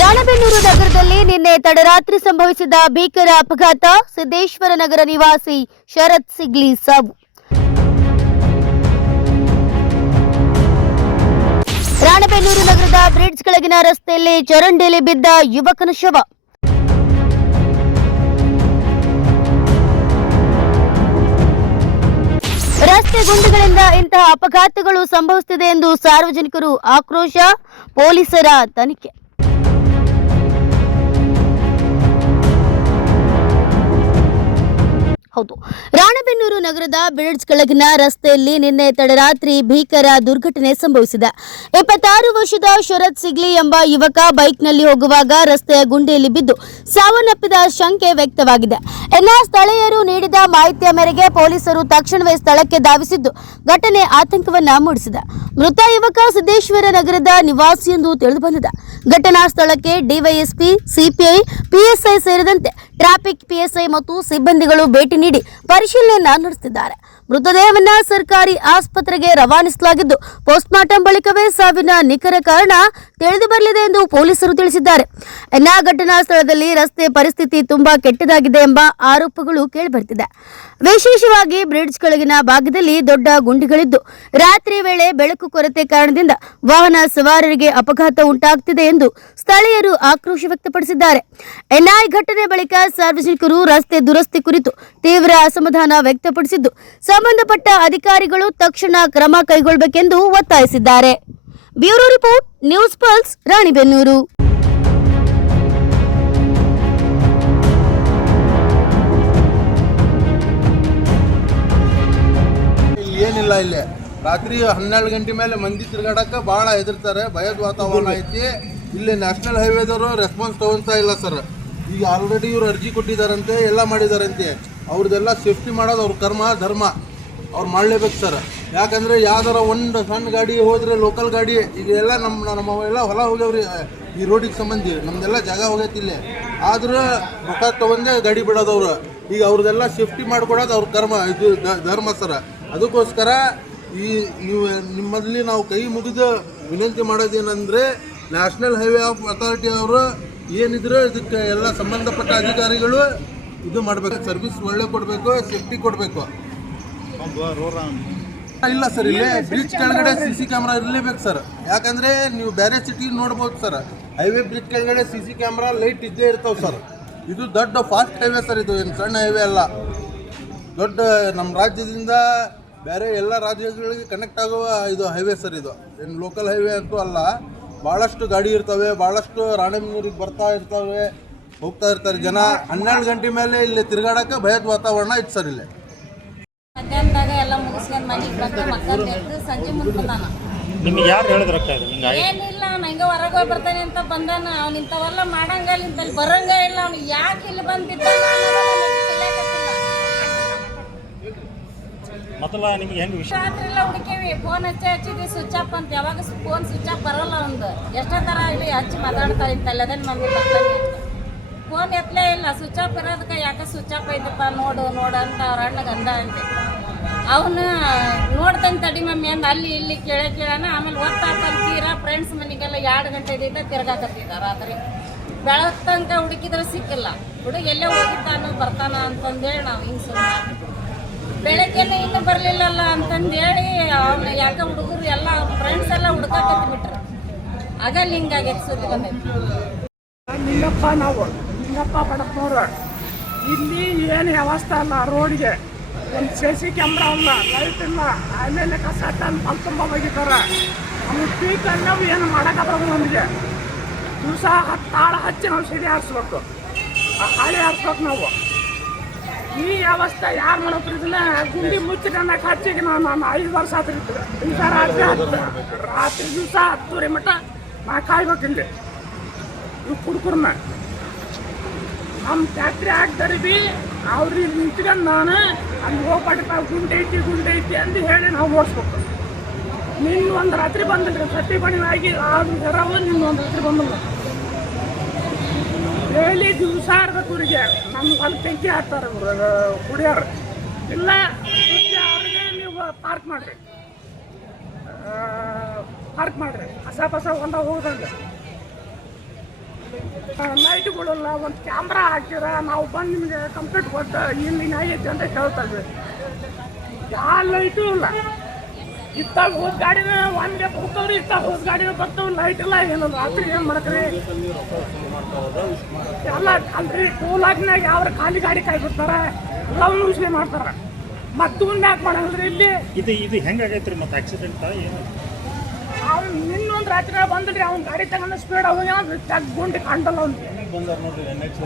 ರಾಣೆಬೆನ್ನೂರು ನಗರದಲ್ಲಿ ನಿನ್ನೆ ತಡರಾತ್ರಿ ಸಂಭವಿಸಿದ ಭೀಕರ ಅಪಘಾತ. ಸಿದ್ದೇಶ್ವರ ನಗರ ನಿವಾಸಿ ಶರತ್ ಸಿಗ್ಲಿ ಸಾವು. ರಾಣೆಬೆನ್ನೂರು ನಗರದ ಬ್ರಿಡ್ಜ್ ಕೆಳಗಿನ ರಸ್ತೆಯಲ್ಲಿ ಚರಂಡಿಯಲ್ಲಿ ಬಿದ್ದ ಯುವಕನ ಶವ. ರಸ್ತೆ ಗುಂಡಿಗಳಿಂದ ಇಂತಹ ಅಪಘಾತಗಳು ಸಂಭವಿಸುತ್ತಿದೆ ಎಂದು ಸಾರ್ವಜನಿಕರು ಆಕ್ರೋಶ. ಪೊಲೀಸರ ತನಿಖೆ. ಹೌದು, ರಾಣೆಬೆನ್ನೂರು ನಗರದ ಬ್ರಿಡ್ಜ್ ಕೆಳಗಿನ ರಸ್ತೆಯಲ್ಲಿ ನಿನ್ನೆ ತಡರಾತ್ರಿ ಭೀಕರ ದುರ್ಘಟನೆ ಸಂಭವಿಸಿದೆ. 26 ವರ್ಷದ ಶರತ್ ಸಿಗ್ಲಿ ಎಂಬ ಯುವಕ ಬೈಕ್ನಲ್ಲಿ ಹೋಗುವಾಗ ರಸ್ತೆಯ ಗುಂಡಿಯಲ್ಲಿ ಬಿದ್ದು ಸಾವನ್ನಪ್ಪಿದ ಶಂಕೆ ವ್ಯಕ್ತವಾಗಿದೆ. ಸ್ಥಳೀಯರು ನೀಡಿದ ಮಾಹಿತಿಯ ಮೇರೆಗೆ ಪೊಲೀಸರು ತಕ್ಷಣವೇ ಸ್ಥಳಕ್ಕೆ ಧಾವಿಸಿದ್ದು ಘಟನೆ ಆತಂಕವನ್ನ ಮೂಡಿಸಿದೆ. ಮೃತ ಯುವಕ ಸಿದ್ದೇಶ್ವರ ನಗರದ ನಿವಾಸಿ ಎಂದು ತಿಳಿದುಬಂದಿದೆ. ಘಟನಾ ಸ್ಥಳಕ್ಕೆ ಡಿವೈಎಸ್ಪಿ, ಸಿಪಿಐ, ಪಿಎಸ್ಐ ಸೇರಿದಂತೆ ಟ್ರಾಫಿಕ್ ಪಿಎಸ್ಐ ಮತ್ತು ಸಿಬ್ಬಂದಿಗಳು ಭೇಟಿ ನೀಡಿ ಪರಿಶೀಲನೆ ನಡೆಸುತ್ತಿದ್ದಾರೆ. ಮೃತದೇಹವನ್ನ ಸರ್ಕಾರಿ ಆಸ್ಪತ್ರೆಗೆ ರವಾನಿಸಲಾಗಿದ್ದು ಪೋಸ್ಟ್ಮಾರ್ಟಂ ಬಳಿಕವೇ ಸಾವಿನ ನಿಖರ ಕಾರಣ ತಿಳಿದು ಬರಲಿದೆ ಎಂದು ಪೊಲೀಸರು ತಿಳಿಸಿದ್ದಾರೆ. ಘಟನಾ ಸ್ಥಳದಲ್ಲಿ ರಸ್ತೆ ಪರಿಸ್ಥಿತಿ ತುಂಬಾ ಕೆಟ್ಟದಾಗಿದೆ ಎಂಬ ಆರೋಪಗಳು ಕೇಳಿಬರುತ್ತಿದೆ. ವಿಶೇಷವಾಗಿ ಬ್ರಿಡ್ಜ್ ಕೆಳಗಿನ ಭಾಗದಲ್ಲಿ ದೊಡ್ಡ ಗುಂಡಿಗಳಿದ್ದು ರಾತ್ರಿ ವೇಳೆ ಬೆಳಕು ಕೊರತೆ ಕಾರಣದಿಂದ ವಾಹನ ಸವಾರರಿಗೆ ಅಪಘಾತ ಉಂಟಾಗುತ್ತಿದೆ ಎಂದು ಸ್ಥಳೀಯರು ಆಕ್ರೋಶ ವ್ಯಕ್ತಪಡಿಸಿದ್ದಾರೆ. ಘಟನೆ ಬಳಿಕ ಸಾರ್ವಜನಿಕರು ರಸ್ತೆ ದುರಸ್ತಿ ಕುರಿತು ತೀವ್ರ ಅಸಮಾಧಾನ ವ್ಯಕ್ತಪಡಿಸಿದ್ದು ಸಂಬಂಧಪಟ್ಟ ಅಧಿಕಾರಿಗಳು ತಕ್ಷಣ ಕ್ರಮ ಕೈಗೊಳ್ಳಬೇಕೆಂದು ಒತ್ತಾಯಿಸಿದ್ದಾರೆ. Bureau report, news pulse, Ranebennur. ಏನಿಲ್ಲ, ಇಲ್ಲಿ ರಾತ್ರಿ 12 ಗಂಟೆ ಮೇಲೆ ಮಂದಿ ತಿರುಗಾಡಕ್ಕೆ ಭಾಳ ಹೆದರ್ತಾರೆ. ಭಯದ ವಾತಾವರಣ ಐತಿ. ಇಲ್ಲಿ ನ್ಯಾಷನಲ್ ಹೈವೇದವರು ರೆಸ್ಪಾನ್ಸ್ ತಗೊಳ್ತಾ ಇಲ್ಲ ಸರ್. ಈಗ ಆಲ್ರೆಡಿ ಇವರು ಅರ್ಜಿ ಕೊಟ್ಟಿದ್ದಾರಂತೆ, ಎಲ್ಲ ಮಾಡಿದಾರಂತೆ. ಅವ್ರದ್ದೆಲ್ಲ ಸೇಫ್ಟಿ ಮಾಡೋದು ಅವ್ರ ಕರ್ಮ ಧರ್ಮ, ಅವ್ರು ಮಾಡಲೇಬೇಕು ಸರ್. ಯಾಕಂದರೆ ಯಾವ್ದಾರ ಒಂದು ಸಣ್ಣ ಗಾಡಿ ಹೋದರೆ ಲೋಕಲ್ ಗಾಡಿ ಈಗ ಎಲ್ಲ ನಮ್ಮವೆಲ್ಲ ಹೊಲ ಹೋಗ್ಯವ್ರಿ. ಈ ರೋಡಿಗೆ ಸಂಬಂಧಿ ನಮ್ಮದೆಲ್ಲ ಜಾಗ ಹೋಗೈತಿ ಇಲ್ಲಿ. ಆದ್ರೆ ರೊಕ್ಕ ತೊಗೊಂಡೆ ಗಾಡಿ ಬಿಡೋದವ್ರು. ಈಗ ಅವ್ರದ್ದೆಲ್ಲ ಸೇಫ್ಟಿ ಮಾಡ್ಕೊಡೋದು ಅವ್ರ ಕರ್ಮ, ಇದು ಧರ್ಮ ಸರ್. ಅದಕ್ಕೋಸ್ಕರ ನಿಮ್ಮಲ್ಲಿ ನಾವು ಕೈ ಮುಗಿದು ವಿನಂತಿ ಮಾಡೋದೇನೆಂದರೆ ನ್ಯಾಷನಲ್ ಹೈವೇ ಆಫ್ ಅಥಾರಿಟಿ ಅವರು ಏನಿದ್ರು ಇದಕ್ಕೆ ಎಲ್ಲ ಸಂಬಂಧಪಟ್ಟ ಅಧಿಕಾರಿಗಳು ಇದು ಮಾಡಬೇಕು, ಸರ್ವಿಸ್ ಒಳ್ಳೆ ಕೊಡಬೇಕು, ಸೇಫ್ಟಿ ಕೊಡಬೇಕು. ಇಲ್ಲ ಸರ್, ಇಲ್ಲೇ ಬ್ರಿಡ್ಜ್ ಕೆಳಗಡೆ CC ಕ್ಯಾಮ್ರಾ ಇರಲೇಬೇಕು ಸರ್. ಯಾಕಂದರೆ ನೀವು ಬೇರೆ ಸಿಟಿ ನೋಡ್ಬೋದು ಸರ್, ಹೈವೇ ಬ್ರಿಡ್ಜ್ ಕೆಳಗಡೆ CC ಕ್ಯಾಮ್ರಾ ಲೈಟ್ ಇದ್ದೇ ಇರ್ತಾವೆ ಸರ್. ಇದು ದೊಡ್ಡ ಫಾಸ್ಟ್ ಹೈವೇ ಸರ್, ಇದು ಏನು ಸಣ್ಣ ಹೈವೇ ಅಲ್ಲ. ದೊಡ್ಡ ನಮ್ಮ ರಾಜ್ಯದಿಂದ ಬೇರೆ ಎಲ್ಲ ರಾಜ್ಯಗಳಿಗೆ ಕನೆಕ್ಟ್ ಆಗುವ ಇದು ಹೈವೇ ಸರ್. ಇದು ಏನು ಲೋಕಲ್ ಹೈವೇ ಅಂತೂ ಅಲ್ಲ. ಭಾಳಷ್ಟು ಗಾಡಿ ಇರ್ತವೆ, ಭಾಳಷ್ಟು ರಾಣೆಬೆನ್ನೂರಿಗೆ ಬರ್ತಾ ಇರ್ತವೆ, ಹೋಗ್ತಾ ಇರ್ತಾರೆ ಜನ. 12 ಗಂಟೆ ಮೇಲೆ ಇಲ್ಲಿ ತಿರುಗಾಡಕ್ಕೆ ಭಯದ ವಾತಾವರಣ ಇತ್ತು ಸರ್. ಇಲ್ಲಿ ಮಧ್ಯಾಹ್ನದಾಗ ಎಲ್ಲ ಮುಗಿಸ್ಕೊಂಡು ಮನೆಗೆ ಬಂದು ಮಕ್ಕಳು ಎದ್ದು ಸಂಜೆ ಮುಂದೆ ನಿಮ್ಗೆ ಯಾರು ಹೇಳಿದ್ರು? ಏನಿಲ್ಲ, ಅವ್ನು ಹಿಂಗೆ ಹೊರಗೆ ಹೋಗಿ ಬರ್ತಾನೆ ಅಂತ ಬಂದಾನ. ಅವ್ನು ಇಂಥವೆಲ್ಲ ಮಾಡಂಗಿಲ್ಲ, ಇಂಥಲ್ಲಿ ಬರಂಗ ಇಲ್ಲ. ಅವ್ನು ಯಾಕೆ ಇಲ್ಲಿ ಬಂದಿದ್ದ ಮೊದಲ ನಿಮ್ಗೆ ಹೆಂಗೆ ವಿಷಯ? ರಾತ್ರಿ ಎಲ್ಲ ಹುಡುಕೇವಿ, ಫೋನ್ ಹಚ್ಚಿದ್ವಿ ಸ್ವಿಚ್ ಆಫ್ ಅಂತ. ಯಾವಾಗ ಫೋನ್ ಸ್ವಿಚ್ ಆಫ್ ಬರೋಲ್ಲ ಒಂದು. ಎಷ್ಟೋ ಥರ ಇಲ್ಲಿ ಹಚ್ಚಿ ಮಾತಾಡ್ತಾರೆ, ಇಂಥಲ್ಲದೇನು ಮಂದಿ ಬರ್ತಾನೆ. ಫೋನ್ ಎತ್ತಲೇ ಇಲ್ಲ, ಸ್ವಿಚ್ ಆಫ್ ಇರೋದಕ್ಕೆ ಯಾಕೆ ಸ್ವಿಚ್ ಆಫ್ ಐತಪ್ಪ ನೋಡು ಅಂತ ಅವ್ರ ಅಣ್ಣಗೆ ಅಂದ ಅಂತೆ. ಅವನು ನೋಡ್ತಾನೆ ತಡಿ ಮಮ್ಮಿ ಅಂದ. ಅಲ್ಲಿ ಇಲ್ಲಿ ಕೇಳೋಣ. ಆಮೇಲೆ ತೀರಾ ಫ್ರೆಂಡ್ಸ್ ಮನೆಗೆಲ್ಲ 2 ಗಂಟೆದಿಂದ ತಿರ್ಗಾಕತ್ತಿದ್ದ. ರಾತ್ರಿ ಬೆಳಗ್ಗೆ ತನಕ ಹುಡುಕಿದ್ರೆ ಸಿಕ್ಕಿಲ್ಲ. ಹುಡುಗ ಎಲ್ಲೇ ಹೋಗಿದ್ದಾನು ಬರ್ತಾನ ಅಂತಂದೇಳಿ ನಾವು ಹಿಂಗೆ ಸುಮ್ಮನೆ ಬೆಳಗ್ಗೆನೇ ಇನ್ನೂ ಬರಲಿಲ್ಲಲ್ಲ ಅಂತಂದೇಳಿ ಅವನು ಯಾಕೆ ಹುಡುಗರು ಎಲ್ಲ ಫ್ರೆಂಡ್ಸ್ ಎಲ್ಲ ಹುಡುಕಾಕತ್ತಿ ಬಿಟ್ರು. ಆಗ ಹಿಂಗಾಗೈತೆ ಸುದ್ದಿ ಬಂದೈತಿ. ನಿಂಗಪ್ಪ ಬಡಪ್ನವ್ರು ಇಲ್ಲಿ ಏನು ವ್ಯವಸ್ಥೆ ಅಲ್ಲ. ರೋಡಿಗೆ ಒಂದು CC ಕ್ಯಾಮ್ರಾ ಇಲ್ಲ, ಲೈಟ್ ಇಲ್ಲ. ಆಮೇಲೆ ಕಸ ತಂದು ತುಂಬ ಹೋಗಿದ್ದಾರೆ. ನಮಗೆ ಸ್ಪೀಕರ್ ನಾವು ಏನು ಮಾಡೋಕ್ಕಾಗಲ್ಲ. ನಮಗೆ ದಿವಸ ತಾಳ ಹಚ್ಚಿ ನಾವು ಸಿಡಿ ಹಾರಿಸ್ಬೇಕು, ಹಾಳಿ ಹಾರಿಸ್ಬೇಕು ನಾವು. ಈ ವ್ಯವಸ್ಥೆ ಯಾರು ಮಾಡೋದ್ರಿದ್ರೆ ಗುಂಡಿ ಮುಚ್ಚಿಕೊಂಡು ಹಚ್ಚಿಗೆ ನಾನು 5 ವರ್ಷ ಆತಿರ್ತೀವಿ. ದಿವಸ ರಾತ್ರಿ ದಿವಸ 10 ಮಟ್ಟ ನಾ ಕಾಯ್ಬೇಕು ಇಲ್ಲಿ. ಇವು ಕುಡ್ಕುರ್ನ ನಮ್ಮ ಫ್ಯಾಕ್ಟ್ರಿ ಹಾಕ್ತಾರೆ ಬಿ ಅವ್ರಿಗೆ ನಿಂತ್ಕೊಂಡು ನಾನು ಅಲ್ಲಿ ಹೋಗ್ಬಿಟ್ಟು ಗುಂಡೆ ಐತಿ ಅಂತ ಹೇಳಿ ನಾವು ಓಡಿಸ್ಬೇಕು. ನಿನ್ನ ಒಂದು ರಾತ್ರಿ ಬಂದಿಲ್ಲ, ಸತಿ ಬಣಿವಾಗಿ ಆಗಿ ನಿನ್ನ ಒಂದು ರಾತ್ರಿ ಬಂದಿಲ್ಲ. ಡೈಲಿ ದಿವಸ ಇರ್ಬೇಕೂರಿಗೆ ನಮ್ಗೆ ಅಲ್ಲಿ ಬೆಂಕಿ ಹಾಕ್ತಾರೆ ಕುಡಿಯೋರು. ಇಲ್ಲ ಅವ್ರಿಗೆ ನೀವು ಪಾರ್ಕ್ ಮಾಡಿರಿ, ಕಸ ಹೋಗ್ದಂಗೆ ಲೈಟ್ಗಳಿಲ್ಲ, ಒಂದು ಕ್ಯಾಮ್ರಾ ಹಾಕಿರ ನಾವು ಬಂದು ನಿಮಗೆ ಕಂಪ್ಲೀಟ್ ಕೊಟ್ಟು ಇಲ್ಲಿ ಆಗೈತಿ ಅಂತ ಹೇಳ್ತಾ ಇದ್ವಿ. ಯಾವ ಲೈಟು ಇಲ್ಲ. ಇತ್ತಾಗ ಹೋದ ಗಾಡಿನ ಒಂದೇ ಹೋಗ್ತಾವ್ರಿ, ಇತ್ತಾಗ ಹೋದ ಗಾಡಿನ ಬರ್ತಾವ, ಲೈಟ್ ಇಲ್ಲ ಏನಿಲ್ಲ. ರಾತ್ರಿ ಏನು ಮಾಡ್ತೀರಿ ಎಲ್ಲ ಅಲ್ರಿ ಟೋಲ್ ಹಾಕಿನಾಗ ಯಾವ ಖಾಲಿ ಗಾಡಿ ಕಾಯ್ಬಿಡ್ತಾರೆ, ಎಲ್ಲವನ್ನೂ ಯೂಸ್ ಮಾಡ್ತಾರೆ. ಮತ್ತು ಯಾಕೆ ಮಾಡಲ್ರಿ ಇಲ್ಲಿ ಇದು ಹೆಂಗಾಗೈತ್ರಿ ಮತ್ತೆ ಆಕ್ಸಿಡೆಂಟ್ ಏನು? ಅವ್ನು ಇನ್ನೊಂದು ರಾತ್ರಿ ಬಂದ್ರಿ, ಅವ್ನ ಗಾಡಿ ತಗೊಂಡು ಸ್ಪೀಡ್ ಹೋಗಿ ಗುಂಡಿ ಕಂಡಲ್ಲ ಅವ್ನು. ಬಂದಾರ ನೋಡ್ರಿ NH